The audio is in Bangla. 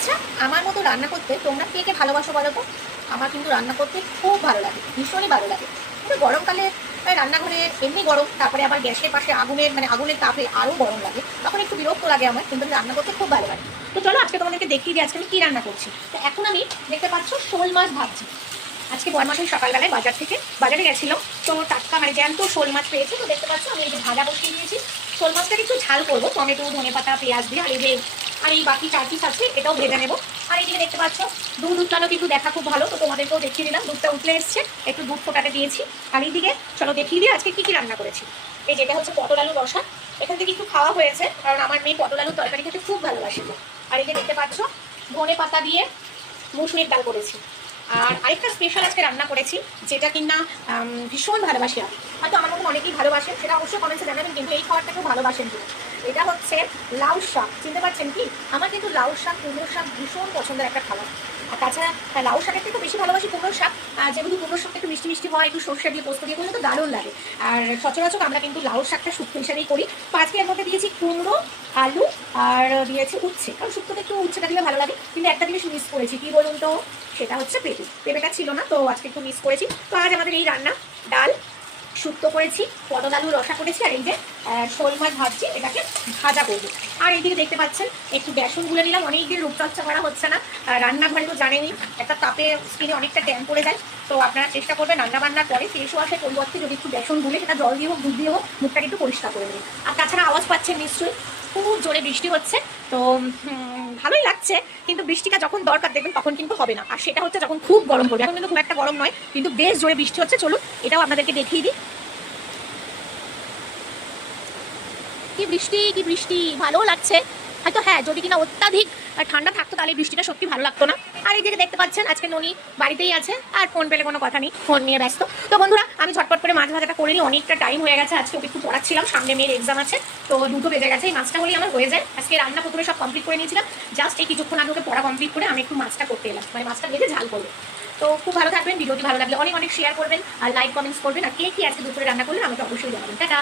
আচ্ছা, আমার মতো রান্না করতে তোমরা কে কে ভালোবাসো বলো তো? আমার কিন্তু রান্না করতে খুব ভালো লাগে, ভীষণই ভালো লাগে। কিন্তু গরমকালে রান্নাঘরে এমনি গরম, তারপরে আবার গ্যাসের পাশে আগুনের তাপে আরও গরম লাগে, তখন একটু বিরক্ত লাগে আমার, কিন্তু আমি রান্না করতে খুব ভালো লাগে। তো চলো আজকে তোমাদেরকে দেখিয়ে দিই আজকে আমি কী রান্না করছি। তো এখন আমি দেখতে পাচ্ছ শোল মাছ ভাজছি। আজকে বরমাসের সকালবেলায় বাজারে গেছিলাম, তো টাটকা জ্যান্ত শোল মাছ পেয়েছি। তো দেখতে পাচ্ছ আমি এই যে ভাজা বসিয়ে দিয়েছি। শোল মাছটাকে একটু ঝাল করবো টমেটো, ধনেপাতা, পেঁয়াজ দিয়ে। আর এই বাকি 4 পিস আছে, এটাও ভেজে নেবো। আর এইদিকে দেখতে পাচ্ছ দুধ উতলানো, কিন্তু দেখা খুব ভালো, তো তোমাদেরকেও দেখিয়ে দিলাম। দুধটা উতলে এসছে, একটু দুধ ফোটাতে দিয়েছি। আর এইদিকে চলো দেখিয়ে দিই আজকে কী কী রান্না করেছি। এই যেটা হচ্ছে পটল আলু রসা, এখান থেকে একটু খাওয়া হয়েছে, কারণ আমার মেয়ে পটল আলুর তরকারি খেতে খুব ভালোবাসে। আর এই যে দেখতে পাচ্ছ ধনেপাতা দিয়ে মুসুরির ডাল করেছি। আর আরেকটা স্পেশাল আজকে রান্না করেছি, যেটা কিনা ভীষণ ভালোবাসি আমি, হয়তো আমার মতো অনেকেই ভালোবাসেন, সেটা অবশ্যই কমেন্টসে জানাবেন, কিন্তু এই খাবারটা খুব ভালোবাসেন কিনা। এটা হচ্ছে লাউ শাক, চিনতে পারছেন কি? আমার কিন্তু লাউ শাক, কুমড়ো শাক ভীষণ পছন্দের একটা খাবার। আর তাছাড়া লাউ শাকের থেকে বেশি ভালোবাসি কুমড়ো শাক, যেহেতু কুমড়ো শাকটা একটু মিষ্টি মিষ্টি হয়, একটু সর্ষে দিয়ে পোস্ত দিয়ে করলে তো দারুণ লাগে। আর সচরাচর আমরা কিন্তু লাউ শাকটা শুক্তো হিসেবেই করি। তো আজকে এর মধ্যে দিয়েছি কুমড়ো, আলু, আর দিয়েছি উচ্ছে, কারণ শুক্তোতে একটু উচ্ছেটা দিলে ভালো লাগে। কিন্তু একটা জিনিস মিস করেছি, কি বলুন তো? সেটা হচ্ছে পেঁপেটা ছিল না, তো আজকে একটু মিস করেছি। তো আজ আমাদের এই রান্না, ডাল, শুক্তো করেছি, পটল আলু রসা করেছি, আর এই যে শোল মাছ ভাজছি, এটাকে ভাজা করবো। আর এইদিকে দেখতে পাচ্ছেন একটু বেসন গুলে নিলাম, অনেকদিন রূপচর্চা করা হচ্ছে না। রান্নাঘরে তো জানেনই, একটা তাপে স্কিনে অনেকটা ট্যান পড়ে যায়। তো আপনারা চেষ্টা করবেন রান্নাবান্নার পরে ফেস ওয়াশের পরিবর্তে যদি একটু বেসন গুলে, সেটা জল দিয়ে হোক, দুধ দিয়ে হোক, মুখটাকে একটু পরিষ্কার করে নেবেন। আর তাছাড়া আওয়াজ পাচ্ছেন নিশ্চয়ই, খুব জোরে বৃষ্টি হচ্ছে। তো ভালোই লাগছে, কিন্তু বৃষ্টিটা যখন দরকার দেখবেন তখন কিন্তু হবে না। আর সেটা হচ্ছে যখন খুব গরম পড়বে। এখন কিন্তু খুব একটা গরম নয়, কিন্তু বেশ জোরে বৃষ্টি হচ্ছে। চলুন এটাও আপনাদেরকে দেখিয়ে দিই। কি বৃষ্টি, কি বৃষ্টি, ভালোও লাগছে। হয়তো হ্যাঁ, যদি কিনা অত্যাধিক ঠান্ডা থাকতো তাহলে বৃষ্টিটা সত্যি ভালো লাগতো না। আর এই দিকে দেখতে পাচ্ছেন আজকে ননি বাড়িতেই আছে, আর ফোন পেলে কোনো কথা নেই, ফোন নিয়ে ব্যস্ত। তো বন্ধুরা, আমি ঝটপট করে মাছ ভাজাটা করে নিই, অনেকটা টাইম হয়ে গেছে। আজকে ওকে একটু পড়াচ্ছিলাম, সামনে মেয়ের এক্সাম আছে, তো 2টো বেজে গেছে। এই মাছটা হলেই আমার হয়ে যায়। আজকে রান্না প্রথমে সব কমপ্লিট করে নিয়েছিলাম, জাস্ট এই কিছুক্ষণ আগে ওকে পড়া কমপ্লিট করে আমি একটু মাছটা করতে এলাম, মাছটা ভেজে ঝাল করবো। তো খুব ভালো থাকবেন, ভিডিওটি ভালো লাগলে অনেক অনেক শেয়ার করবেন, আর লাইক কমেন্টস করবেন। আর কে কি আজকে দুপুরে রান্না করলেন আমাকে অবশ্যই জানাবেন। টাটা।